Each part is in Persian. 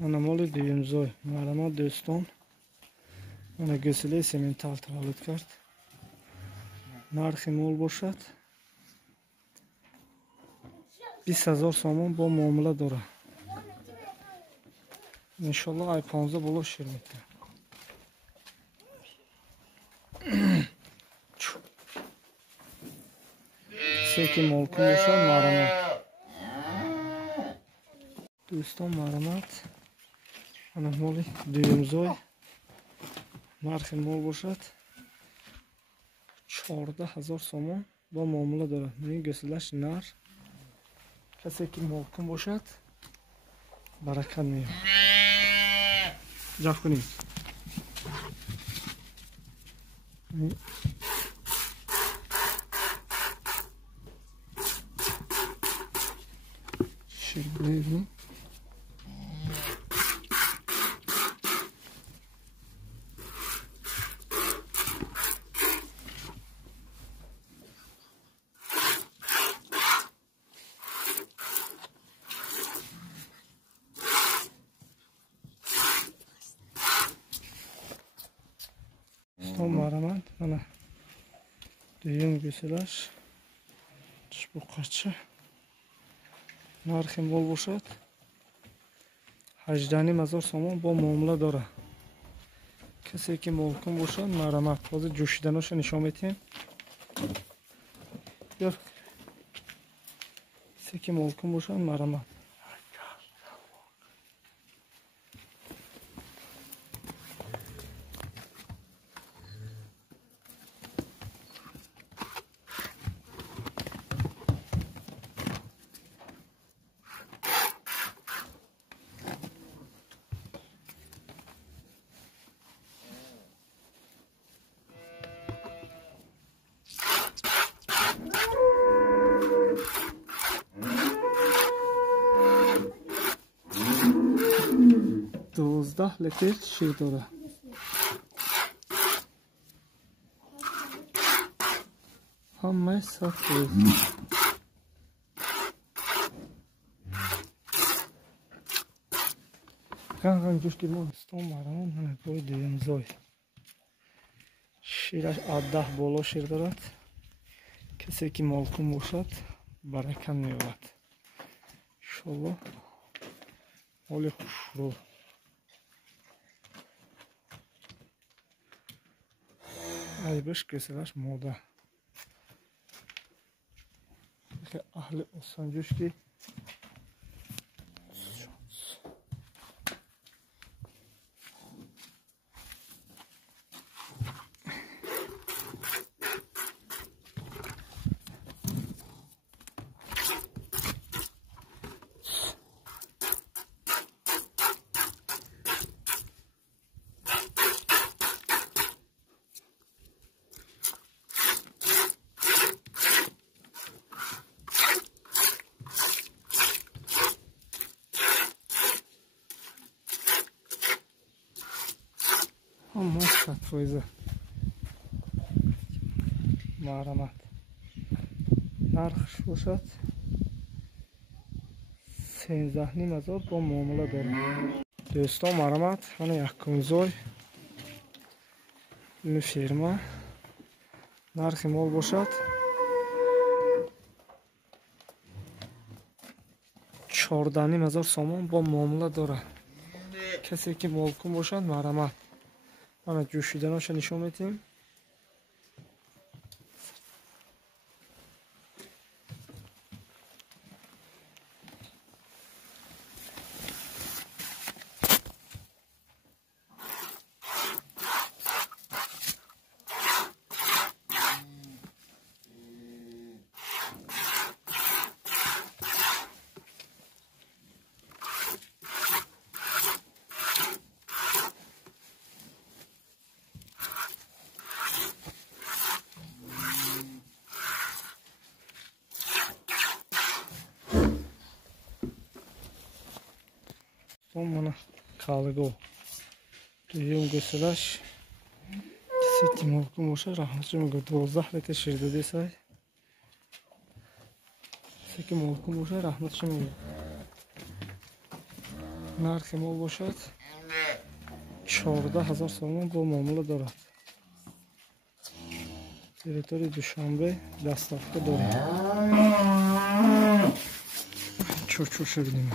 Ana moли дуюмзой марамат дӯстон. Ана гӯсилаи сементал таваллуд кард. Нархи мол бошад 20,000 сомон бо муомила дора. Иншаллоҳ ай 15 боло шир мета. Секи молкун бошад марамат. Дӯстон марамат. Ана моли дуюмзой. Нархи мол бошад 14,000 сомон бо муомила дорад. Ин гӯсилаш нар. Касе ки молкун бошад баракат меёбад. ҷаф кунем. Ширбуи марамат. Ана дуюм гӯсилаш чӯбуқача. Нархи мол бошад 18,000 сомон бо муомила дора. Касе ки молкун бошад марамат. Ҳозир ҷӯшиданоша нишон метиҳем. Бёр. Касе ки молкун бошад марамат. دوازده لیتر شیر داره. همه صد روز. کن جوش گیرم استون مارم من توی دویمزای. شیرش 10 بالا شیر دارد. کسی که مالکون باشد برکت می‌یابد. انشالله مال خوشرو. Aybash g'salash moda. Ahli Osanjushki Ama satfoyza maramat narx bosad 13,000 با muomala dora. Do'ston maramat mana yakkunzoy ин фирма нархи мол бошад 14,000 сомон бо муомила дора. Касе ки молкун бошад марамат. Ана ҷӯшиданоша нишон метиҳем. Mana kalgo. Duyum göselaş. Seti molkum boşa rahmetçi mi gördü? 12 litre şirde desay. Seki molkum boşa rahmetçi mi gördü? нархи мо бошад 14000 сомон бо муомила дорад. Территории Душанбе доставка дорад. Чур-чур шавидем.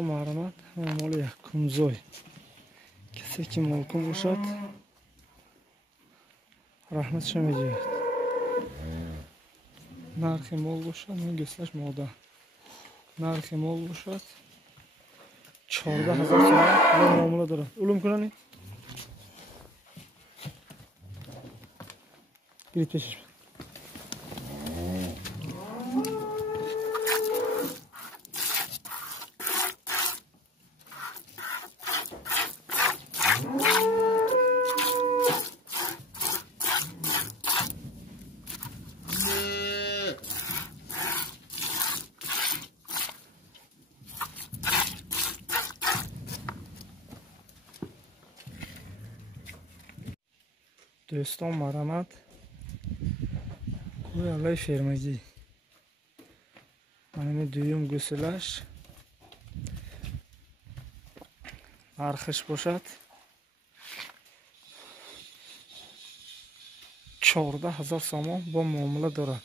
Маромат моли якумзой касе ки молкум бошад раҳматша медиҳад. нархи мол бошад мегӯслаш мода нархи мол бошад 14000 сомон бо муомила дорад. улум кунани гирид пешаш دوستان مرحمت کوی علای فرمگی من دویم گسلش нархش باشد 14000 сомон با معامله دارد.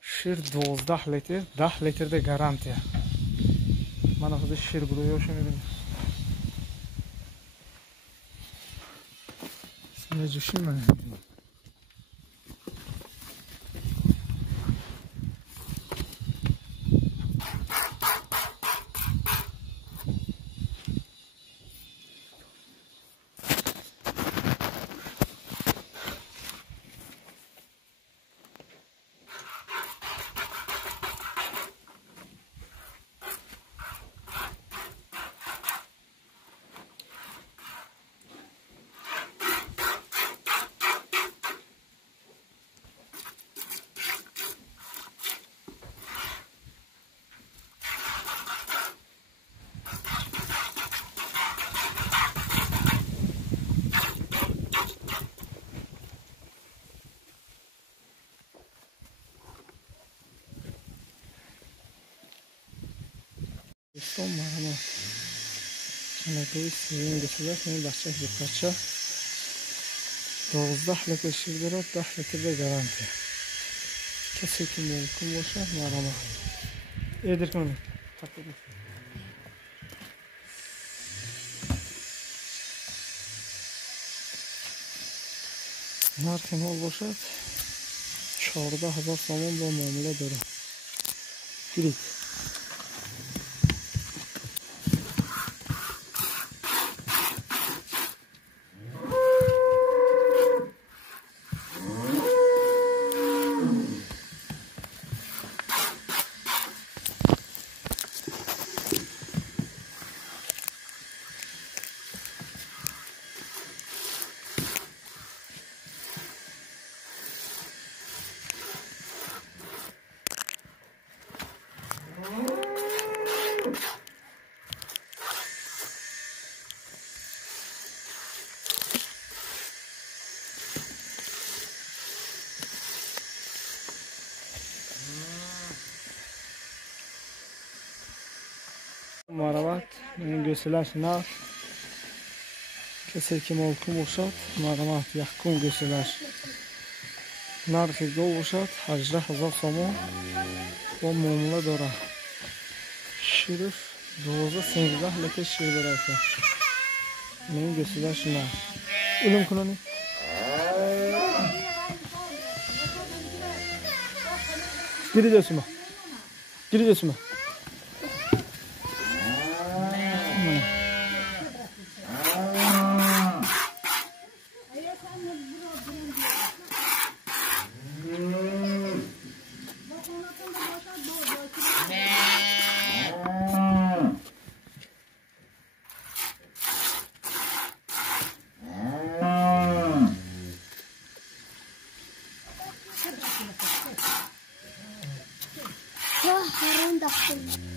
شیر 12 لیتر 10 لیتر ده گارانتیه. من خود شیر گرویاشو میبینم. نجوشی من دوستان مرحبا چنگوی سیوین گسلش این بچه بچه 12 لیتر شیر دارد 10 لیتر به گارانتی. کسی که ممکن باشد مرحبا ایدر کنید نرخ مال باشد 14000 سومان با معامله دارد. گیرید مرحبت این گسلش نه کسی که ممکن باشد مرحبت یکم گسلش نرخ گل باشد 18000 سومان با معامله داره. شیرش 12-13 لیتر شیر داره. این گسلش نه علم کنانی گیرید اسمه گیرید اسمه Ta haran daxtır.